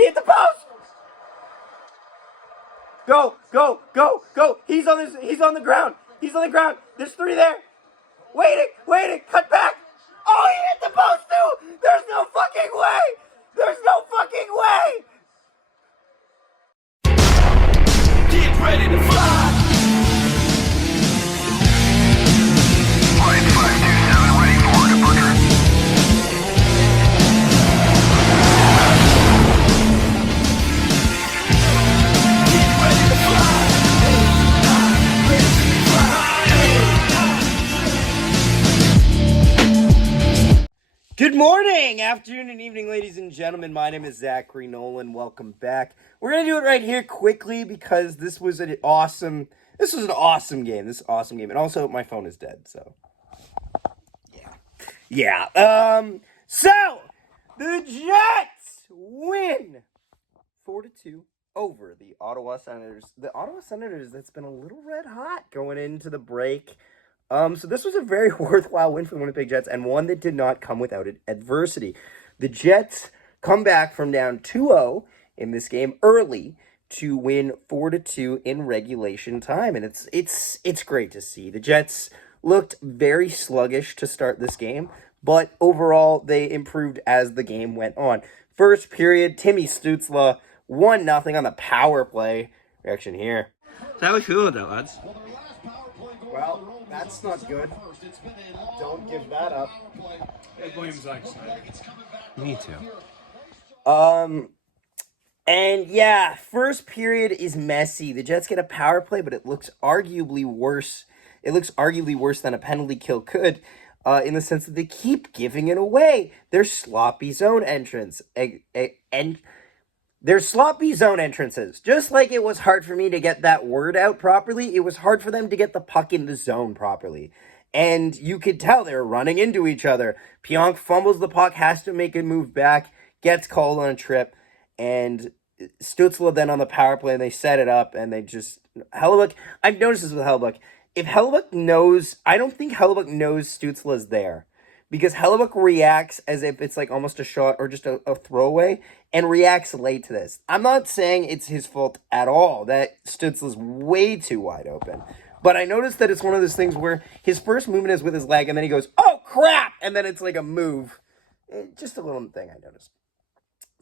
He hit the post. Go, go, go, go. He's on the ground. He's on the ground. There's 3 there. Waiting, cut back. Oh, he hit the post too. There's no fucking way. There's no fucking way. Get ready to fly. Flight 527 ready for departure. Get ready to fly. Good morning, afternoon, and evening, ladies and gentlemen. My name is Zachary Nolan. Welcome back. We're gonna do it right here quickly because this was an awesome game. And also, my phone is dead, so yeah. So the Jets win 4-2 over the Ottawa Senators. The Ottawa Senators that's been a little red hot going into the break. So this was a very worthwhile win for the Winnipeg Jets, and one that did not come without adversity. The Jets come back from down 2-0 in this game early to win 4-2 in regulation time, and it's great to see. The Jets looked very sluggish to start this game, but overall they improved as the game went on. First period, Timmy Stützle 1-0 on the power play. Reaction here. So how are we feeling with that, lads? Well, that's not good. Don't give that up. Me too. And yeah, first period is messy. The Jets get a power play, but it looks arguably worse. It looks arguably worse than a penalty kill could, in the sense that they keep giving it away. Their sloppy zone entrance, They're sloppy zone entrances. Just like it was hard for me to get that word out properly, it was hard for them to get the puck in the zone properly. And you could tell they were running into each other. Pionk fumbles the puck, has to make a move back, gets called on a trip, and Stützle then on the power play, and they set it up, and they just... Hellebuyck, I've noticed this with Hellebuyck. If Hellebuyck knows... I don't think Hellebuyck knows Stützle is there. Because Hellebuyck reacts as if it's like almost a shot or just a throwaway, and reacts late to this. I'm not saying it's his fault at all, that Stützle's way too wide open. But I noticed that it's one of those things where his first movement is with his leg, and then he goes, oh crap! And then it's like a move. Just a little thing I noticed.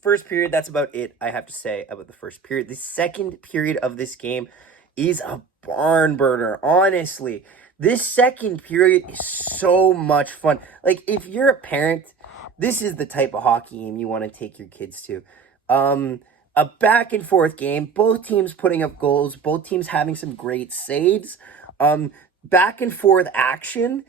First period, that's about it I have to say about the first period. The second period of this game is a barn burner, honestly. This second period is so much fun. Like, if you're a parent, this is the type of hockey game you want to take your kids to. A back and forth game, both teams putting up goals, both teams having some great saves, back and forth action,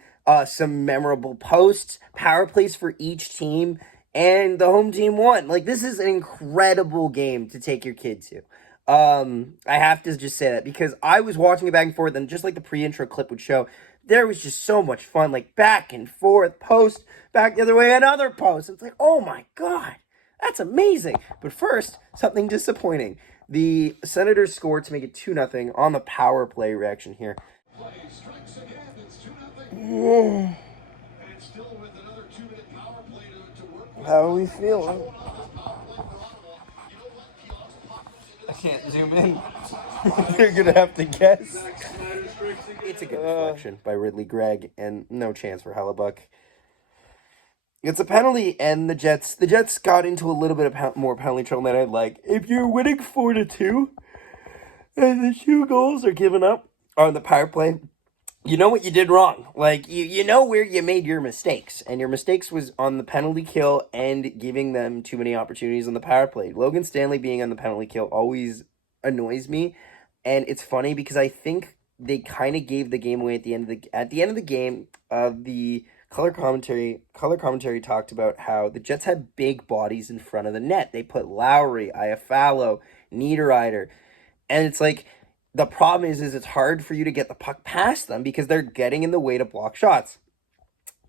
some memorable posts, power plays for each team, and the home team won. Like, this is an incredible game to take your kid to. I have to just say that because I was watching it back and forth, and just like the pre-intro clip would show, there was just so much fun, like back and forth, post, back the other way, another post. It's like, oh my God, that's amazing. But first, something disappointing. The Senators scored to make it 2-0 on the power play. Reaction here. How are we feeling? I can't zoom in. You're gonna have to guess. It's a good deflection by Ridley Gregg, and no chance for Hellebuyck. It's a penalty, and the Jets got into a little bit of more penalty trouble than I'd like. If you're winning 4-2, and the 2 goals are given up on the power play, you know what you did wrong. Like, you know where you made your mistakes. And your mistakes was on the penalty kill and giving them too many opportunities on the power play. Logan Stanley being on the penalty kill always annoys me. And it's funny because I think they kind of gave the game away at the end of the game. The color commentary talked about how the Jets had big bodies in front of the net. They put Lowry, Iafallo, Niederreiter. And it's like... The problem is it's hard for you to get the puck past them because they're getting in the way to block shots.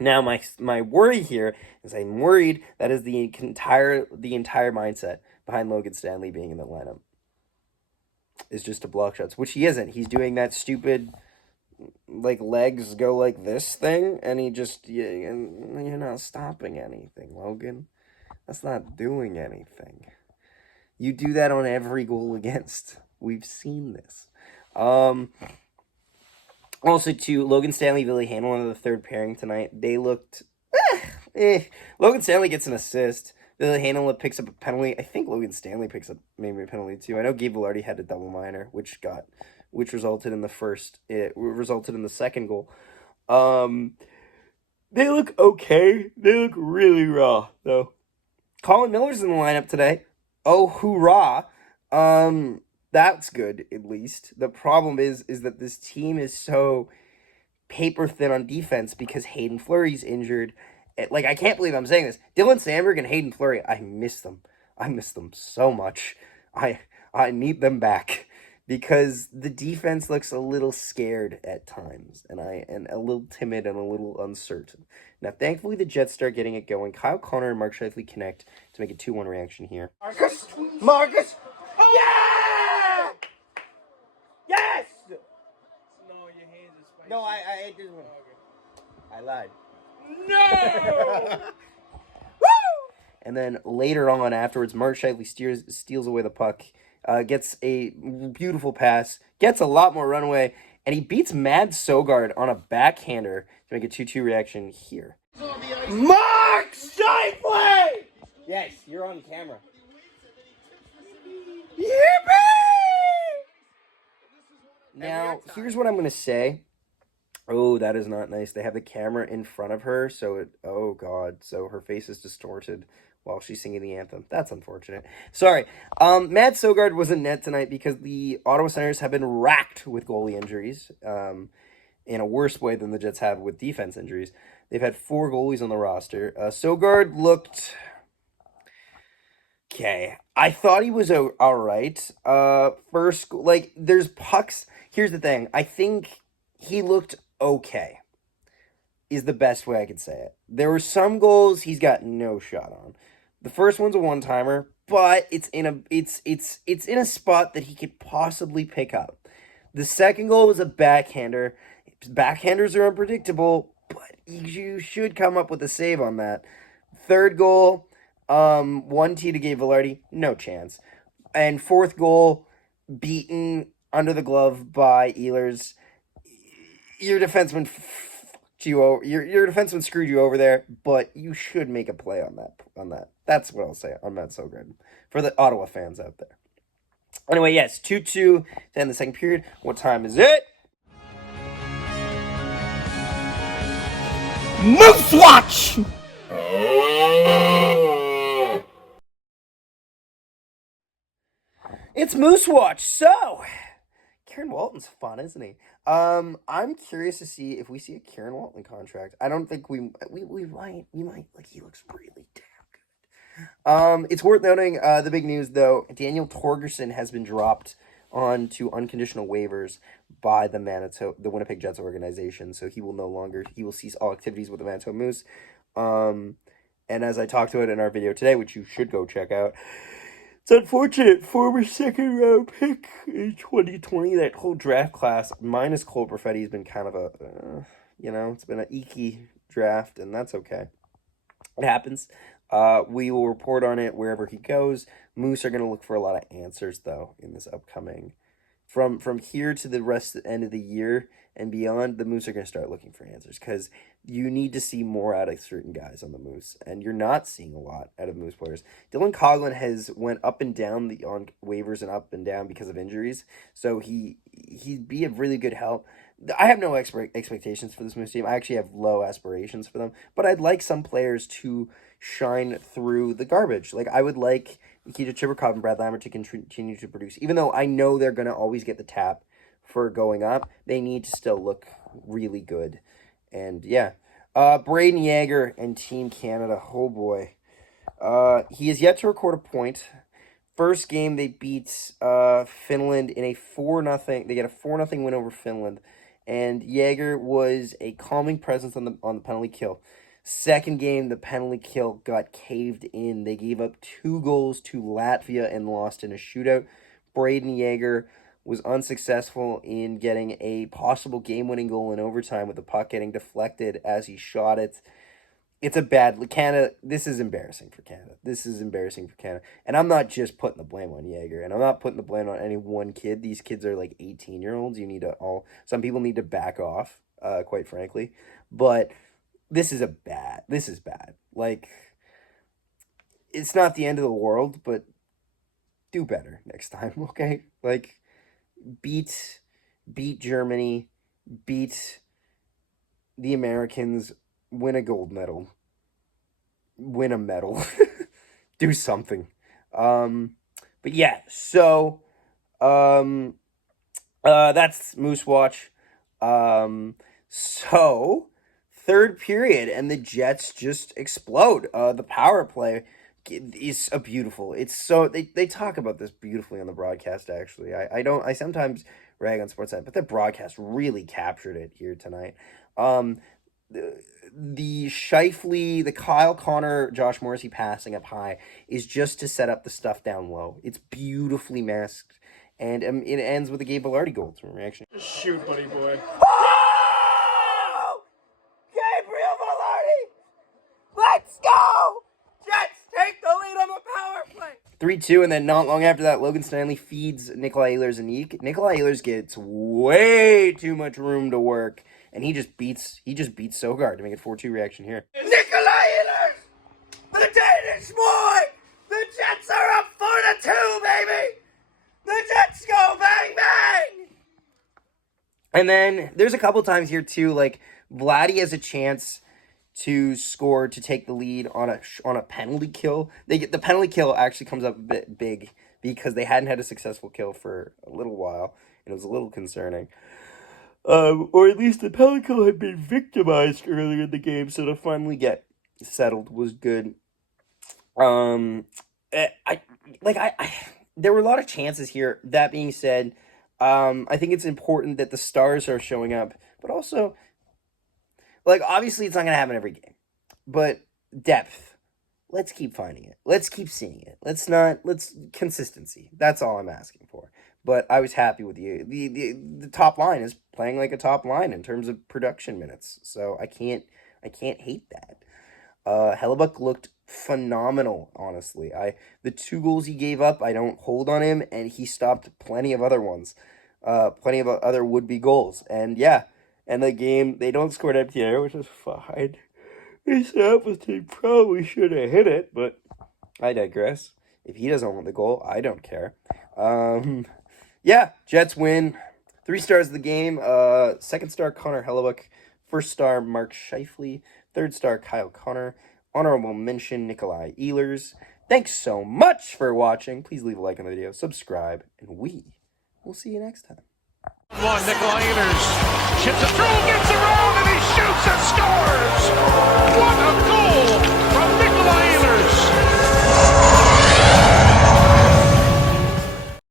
Now, my worry here is I'm worried that is the entire mindset behind Logan Stanley being in the lineup is just to block shots, which he isn't. He's doing that stupid, like, legs go like this thing, and you're not stopping anything, Logan. That's not doing anything. You do that on every goal against. We've seen this. Also, too, Logan Stanley, Billy Hanel on the third pairing tonight. They looked... Logan Stanley gets an assist. Billy Hanel picks up a penalty. I think Logan Stanley picks up maybe a penalty, too. I know Gabe Velarde had a double minor, which resulted in it resulted in the second goal. They look okay. They look really raw, though. Colin Miller's in the lineup today. Oh, hoorah. That's good, at least. The problem is that this team is so paper thin on defense because Hayden Fleury's injured. Like, I can't believe I'm saying this. Dylan Sandberg and Hayden Fleury, I miss them. I miss them so much. I need them back because the defense looks a little scared at times and a little timid and a little uncertain. Now, thankfully, the Jets start getting it going. Kyle Connor and Mark Scheifele connect to make a 2-1 reaction here. Marcus! Yeah! Yes! No, your hands are spicy. No, I ate this one. I lied. No! Woo! And then later on, afterwards, Mark Scheifele steals away the puck, gets a beautiful pass, gets a lot more runway, and he beats Mad Sogard on a backhander to make a 2-2 reaction here. Mark Scheifele! Yes, you're on camera. Yippee! Now, here's what I'm going to say. Oh, that is not nice. They have the camera in front of her, so oh God, so her face is distorted while she's singing the anthem. That's unfortunate. Sorry. Matt Sogard was in net tonight because the Ottawa Senators have been racked with goalie injuries, in a worse way than the Jets have with defense injuries. They've had 4 goalies on the roster. Sogard looked okay. I thought he was all right. First, like, there's pucks. Here's the thing. I think he looked okay is the best way I could say it. There were some goals he's got no shot on. The first one's a one-timer, but it's in a spot that he could possibly pick up. The second goal was a backhander. Backhanders are unpredictable, but you should come up with a save on that. Third goal, 1T to Gabe Velarde, no chance. And fourth goal, beaten under the glove by Ehlers. Your defenseman your defenseman screwed you over there, but you should make a play on that. That's what I'll say on Matt Sogard for the Ottawa fans out there. Anyway, yes, 2-2 to end the second period. What time is it? Moose Watch! It's Moose Watch. So, Kieran Walton's fun, isn't he? I'm curious to see if we see a Kieran Walton contract. I don't think we might. Like, he looks really damn good. It's worth noting, the big news, though, Daniel Torgerson has been dropped onto unconditional waivers by the Winnipeg Jets organization, so he will cease all activities with the Manitoba Moose. And as I talked about in our video today, which you should go check out, it's unfortunate. Former second-round pick in 2020, that whole draft class, minus Cole Perfetti, has been kind of it's been an icky draft, and that's okay. It happens. We will report on it wherever he goes. Moose are going to look for a lot of answers, though, in this upcoming... From here to the end of the year and beyond, the Moose are going to start looking for answers because you need to see more out of certain guys on the Moose, and you're not seeing a lot out of Moose players. Dylan Coghlan has went up and down on waivers and up and down because of injuries, so he'd be a really good help. I have no expectations for this Moose team. I actually have low aspirations for them, but I'd like some players to shine through the garbage. Like, I would like Nikita Chibrikov and Brad Lambert to continue to produce. Even though I know they're going to always get the tap for going up, they need to still look really good. And, yeah. Braden Yager and Team Canada. Oh, boy. He has yet to record a point. First game, they beat Finland in a 4-0. They get a 4-0 win over Finland. And Yager was a calming presence on the penalty kill. Second game, the penalty kill got caved in. They gave up 2 goals to Latvia and lost in a shootout. Braden Yager was unsuccessful in getting a possible game-winning goal in overtime with the puck getting deflected as he shot it. it's a bad Canada. This is embarrassing for Canada. This is embarrassing for Canada. And I'm not just putting the blame on Jaeger, and I'm not putting the blame on any one kid. These kids are like 18-year-olds. You need to some people need to back off, quite frankly. But this is bad. Like, it's not the end of the world, but do better next time, okay? Like, beat Germany, beat the Americans, win a gold medal, win a medal, do something. But yeah, so that's Moose Watch. So third period, and the Jets just explode. The power play is a beautiful. It's so they talk about this beautifully on the broadcast. Actually, I sometimes rag on Sportsnet, but the broadcast really captured it here tonight. The Shifley, the Kyle Connor, Josh Morrissey passing up high is just to set up the stuff down low. It's beautifully masked, and it ends with a Gabe Velarde goal from reaction. Shoot, buddy boy. Oh! Gabriel Velarde! Let's go! Jets take the lead on the power play. 3-2, and then not long after that, Logan Stanley feeds Nikolai Ehlers and Eek. Nikolai Ehlers gets way too much room to work, and he just beats Sogard to make it 4-2 reaction here. Nikolai Ehlers! The Danish boy! The Jets are up 4-2, baby! The Jets go bang bang! And then there's a couple times here too, like Vladdy has a chance to score to take the lead on a penalty kill. The penalty kill actually comes up a bit big because they hadn't had a successful kill for a little while, and it was a little concerning. Or at least the penalty kill had been victimized earlier in the game, so to finally get settled was good. There were a lot of chances here. That being said, I think it's important that the stars are showing up, but also, like, obviously it's not going to happen every game, but depth, let's keep finding it. Let's keep seeing it. Consistency. That's all I'm asking for. But I was happy with the top line is playing like a top line in terms of production minutes. So I can't hate that. Hellebuck looked phenomenal, honestly. The 2 goals he gave up, I don't hold on him, and he stopped plenty of other ones. Plenty of other would-be goals. And yeah, and the game, they don't score an empty air, which is fine. This Appleton probably should have hit it, but I digress. If he doesn't want the goal, I don't care. Yeah, Jets win. 3 stars of the game. Second star, Connor Hellebuck. First star, Mark Shifley. Third star, Kyle Connor. Honorable mention, Nikolai Ehlers. Thanks so much for watching. Please leave a like on the video, subscribe, and we'll see you next time. Nikolai Ehlers chips it through, gets around, and